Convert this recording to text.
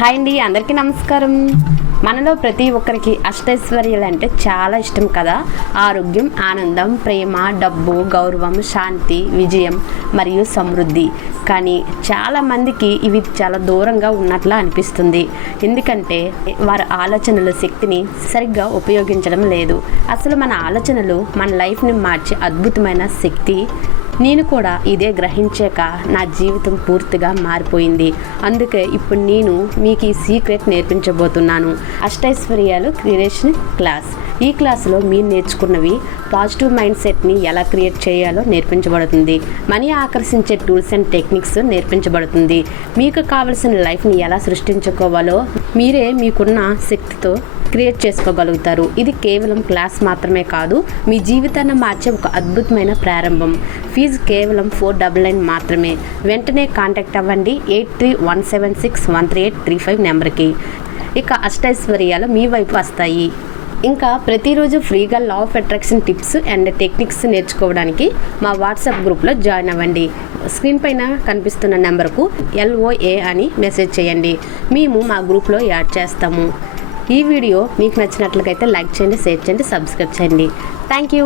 Hi అండి, అందరికీ నమస్కారం. మనలో ప్రతి ఒక్కరికి అష్టైశ్వర్యాలు అంటే చాలా ఇష్టం కదా. ఆరోగ్యం, ఆనందం, ప్రేమ, డబ్బు, గౌరవం, శాంతి, విజయం మరియు సమృద్ధి. కానీ చాలామందికి ఇవి చాలా దూరంగా ఉన్నట్లా అనిపిస్తుంది. ఎందుకంటే వారి ఆలోచనల శక్తిని సరిగ్గా ఉపయోగించడం లేదు. అసలు మన ఆలోచనలు మన లైఫ్ని మార్చే అద్భుతమైన శక్తి. నేను కూడా ఇదే గ్రహించాక నా జీవితం పూర్తిగా మారిపోయింది. అందుకే ఇప్పుడు నేను మీకు ఈ సీక్రెట్ నేర్పించబోతున్నాను. అష్టైశ్వర్యాలు క్రియేషన్ క్లాస్. ఈ క్లాసులో మీరు నేర్చుకున్నవి పాజిటివ్ మైండ్ సెట్ని ఎలా క్రియేట్ చేయాలో నేర్పించబడుతుంది. మనీ ఆకర్షించే టూల్స్ అండ్ టెక్నిక్స్ నేర్పించబడుతుంది. మీకు కావలసిన లైఫ్ని ఎలా సృష్టించుకోవాలో మీరే మీకున్న శక్తితో క్రియేట్ చేసుకోగలుగుతారు. ఇది కేవలం క్లాస్ మాత్రమే కాదు, మీ జీవితాన్ని మార్చే ఒక అద్భుతమైన ప్రారంభం. ఫీజు కేవలం 499 మాత్రమే. వెంటనే కాంటాక్ట్ అవ్వండి 8317613835 నెంబర్కి. ఇక అష్టైశ్వర్యాలు మీ వైపు వస్తాయి. ఇంకా ప్రతిరోజు ఫ్రీగా law of attraction tips and techniques నేర్చుకోవడానికి మా వాట్సాప్ గ్రూప్లో జాయిన్ అవ్వండి. స్క్రీన్ పైన కనిపిస్తున్న నెంబర్కు LOA అని మెసేజ్ చేయండి. మేము మా గ్రూప్లో యాడ్ చేస్తాము. ఈ వీడియో మీకు నచ్చినట్లయితే లైక్ చేయండి, షేర్ చేయండి, సబ్స్క్రైబ్ చేయండి. Thank you.